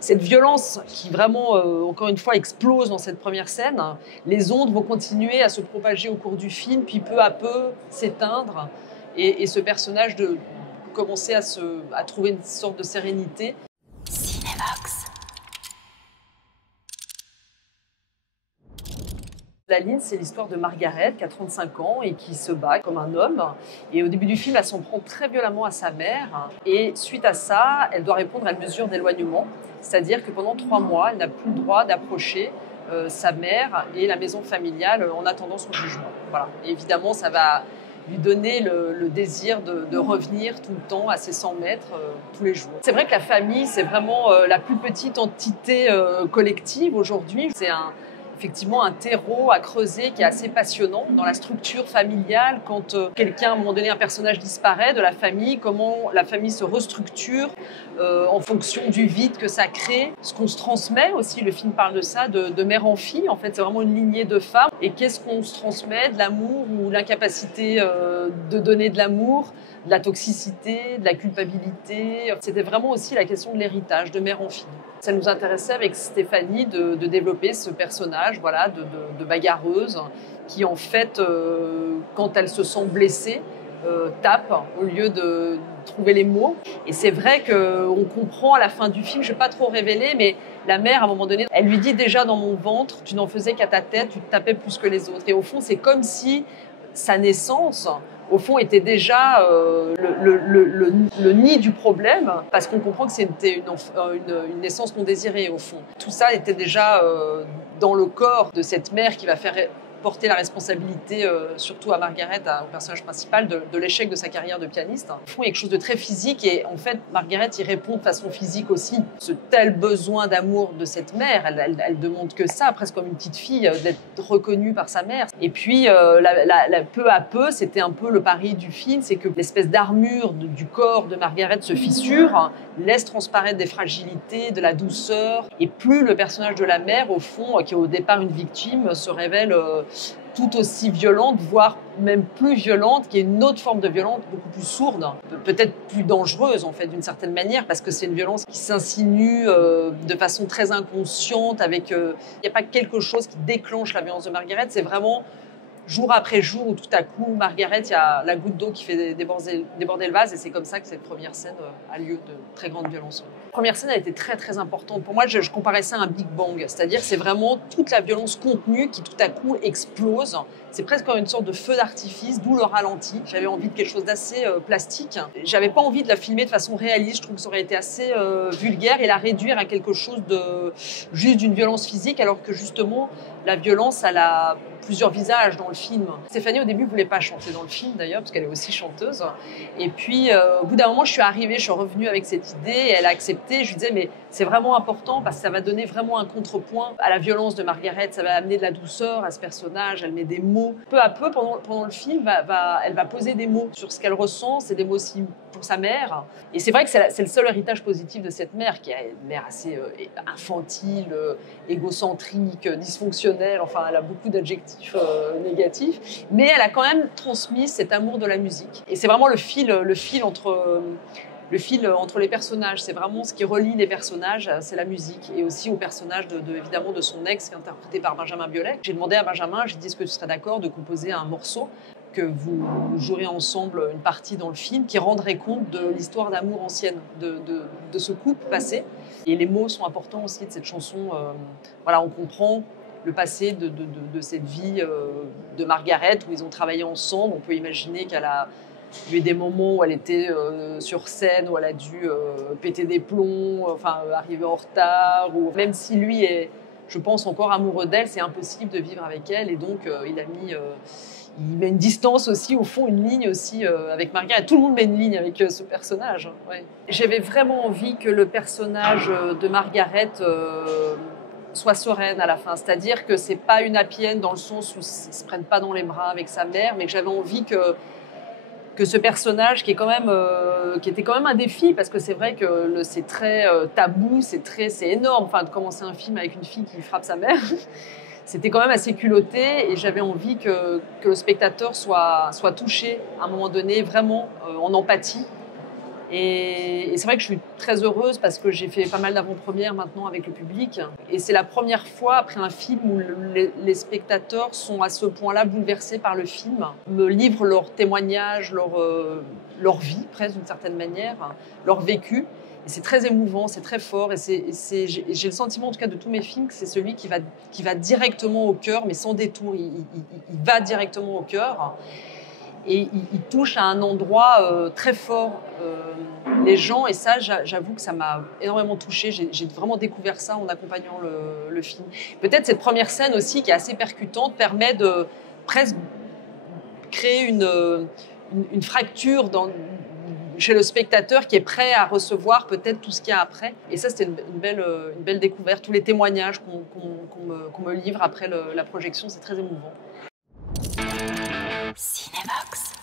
Cette violence qui vraiment, encore une fois, explose dans cette première scène, les ondes vont continuer à se propager au cours du film, puis peu à peu s'éteindre, et ce personnage de commencer à trouver une sorte de sérénité. Cinévox. La ligne, c'est l'histoire de Margaret, qui a 35 ans et qui se bat comme un homme. Et au début du film, elle s'en prend très violemment à sa mère. Et suite à ça, elle doit répondre à une mesure d'éloignement. C'est-à-dire que pendant 3 mois, elle n'a plus le droit d'approcher sa mère et la maison familiale en attendant son jugement. Voilà. Et évidemment, ça va lui donner le désir de revenir tout le temps à ses 100 mètres tous les jours. C'est vrai que la famille, c'est vraiment la plus petite entité collective aujourd'hui. C'est effectivement un terreau à creuser qui est assez passionnant dans la structure familiale. Quand quelqu'un, à un moment donné, un personnage disparaît de la famille, comment la famille se restructure en fonction du vide que ça crée. Ce qu'on se transmet aussi, le film parle de ça, de mère en fille. En fait, c'est vraiment une lignée de femmes. Et qu'est-ce qu'on se transmet? De l'amour ou l'incapacité de donner de l'amour, de la toxicité, de la culpabilité. C'était vraiment aussi la question de l'héritage, de mère en fille. Ça nous intéressait avec Stéphanie de développer ce personnage, voilà, de bagarreuse qui, en fait, quand elle se sent blessée, tape au lieu de trouver les mots. Et c'est vrai qu'on comprend à la fin du film, je ne vais pas trop révéler, mais la mère, à un moment donné, elle lui dit déjà dans mon ventre, tu n'en faisais qu'à ta tête, tu te tapais plus que les autres. Et au fond, c'est comme si sa naissance, au fond, était déjà le nid du problème, parce qu'on comprend que c'était une naissance non désirée, au fond. Tout ça était déjà dans le corps de cette mère qui va faire porter la responsabilité, surtout à Margaret, au personnage principal, de l'échec de sa carrière de pianiste. Au fond, il y a quelque chose de très physique, et en fait, Margaret y répond de façon physique aussi. Ce tel besoin d'amour de cette mère, elle demande que ça, presque comme une petite fille, d'être reconnue par sa mère. Et puis, peu à peu, c'était un peu le pari du film, c'est que l'espèce d'armure du corps de Margaret se fissure, laisse transparaître des fragilités, de la douceur, et plus le personnage de la mère, au fond, qui est au départ une victime, se révèle tout aussi violente, voire même plus violente, qui est une autre forme de violence, beaucoup plus sourde, peut-être plus dangereuse en fait d'une certaine manière, parce que c'est une violence qui s'insinue de façon très inconsciente, avec il n'y a pas quelque chose qui déclenche la violence de Margaret, c'est vraiment jour après jour où tout à coup, Margaret, il y a la goutte d'eau qui fait déborder le vase, et c'est comme ça que cette première scène a lieu de très grande violence. La première scène a été très très importante. Pour moi, je comparais ça à un Big Bang, c'est-à-dire c'est vraiment toute la violence contenue qui tout à coup explose. C'est presque comme une sorte de feu d'artifice, d'où le ralenti. J'avais envie de quelque chose d'assez plastique. J'avais pas envie de la filmer de façon réaliste. Je trouve que ça aurait été assez vulgaire, et la réduire à quelque chose de juste d'une violence physique, alors que justement, la violence, elle a plusieurs visages dans le film. Stéphanie, au début, ne voulait pas chanter dans le film, d'ailleurs, parce qu'elle est aussi chanteuse. Et puis, au bout d'un moment, je suis revenue avec cette idée, et elle a accepté. Je lui disais, mais c'est vraiment important, parce que ça va donner vraiment un contrepoint à la violence de Margaret. Ça va amener de la douceur à ce personnage. Elle met des mots. Peu à peu, pendant le film, elle va poser des mots sur ce qu'elle ressent. C'est des mots aussi pour sa mère. Et c'est vrai que c'est le seul héritage positif de cette mère, qui est une mère assez infantile, égocentrique, dysfonctionnelle. Enfin, elle a beaucoup d'adjectifs négatifs, mais elle a quand même transmis cet amour de la musique. Et c'est vraiment le fil entre les personnages. C'est vraiment ce qui relie les personnages, c'est la musique, et aussi au personnage évidemment de son ex, qui est interprété par Benjamin Biolay. J'ai demandé à Benjamin, j'ai dit, est-ce que tu serais d'accord de composer un morceau que vous jouerez ensemble une partie dans le film, qui rendrait compte de l'histoire d'amour ancienne de ce couple passé. Et les mots sont importants aussi de cette chanson. Voilà, on comprend le passé de cette vie de Margaret, où ils ont travaillé ensemble. On peut imaginer qu'elle a eu des moments où elle était sur scène, où elle a dû péter des plombs, enfin arriver en retard, ou même si lui est, je pense, encore amoureux d'elle, c'est impossible de vivre avec elle, et donc il met une distance aussi, au fond, une ligne aussi avec Margaret. Tout le monde met une ligne avec ce personnage. Ouais. J'avais vraiment envie que le personnage de Margaret soit sereine à la fin. C'est-à-dire que c'est pas une happy end dans le sens où ils se prennent pas dans les bras avec sa mère, mais que j'avais envie que ce personnage qui était quand même un défi, parce que c'est vrai que c'est très tabou, c'est énorme, enfin, de commencer un film avec une fille qui frappe sa mère. C'était quand même assez culotté, et j'avais envie que le spectateur soit touché à un moment donné, vraiment en empathie Et c'est vrai que je suis très heureuse parce que j'ai fait pas mal d'avant-premières maintenant avec le public. Et c'est la première fois après un film où les spectateurs sont à ce point-là bouleversés par le film, me livrent leurs témoignages, leur vie presque d'une certaine manière, leur vécu. Et c'est très émouvant, c'est très fort. Et j'ai le sentiment, en tout cas, de tous mes films, que c'est celui qui va directement au cœur, mais sans détour. Il va directement au cœur. Et il touche à un endroit très fort les gens. Et ça, j'avoue que ça m'a énormément touchée. J'ai vraiment découvert ça en accompagnant le film. Peut-être cette première scène aussi, qui est assez percutante, permet de presque créer une fracture chez le spectateur qui est prêt à recevoir peut-être tout ce qu'il y a après. Et ça, c'était une belle découverte. Tous les témoignages qu'on me livre après la projection, c'est très émouvant. Cinévox.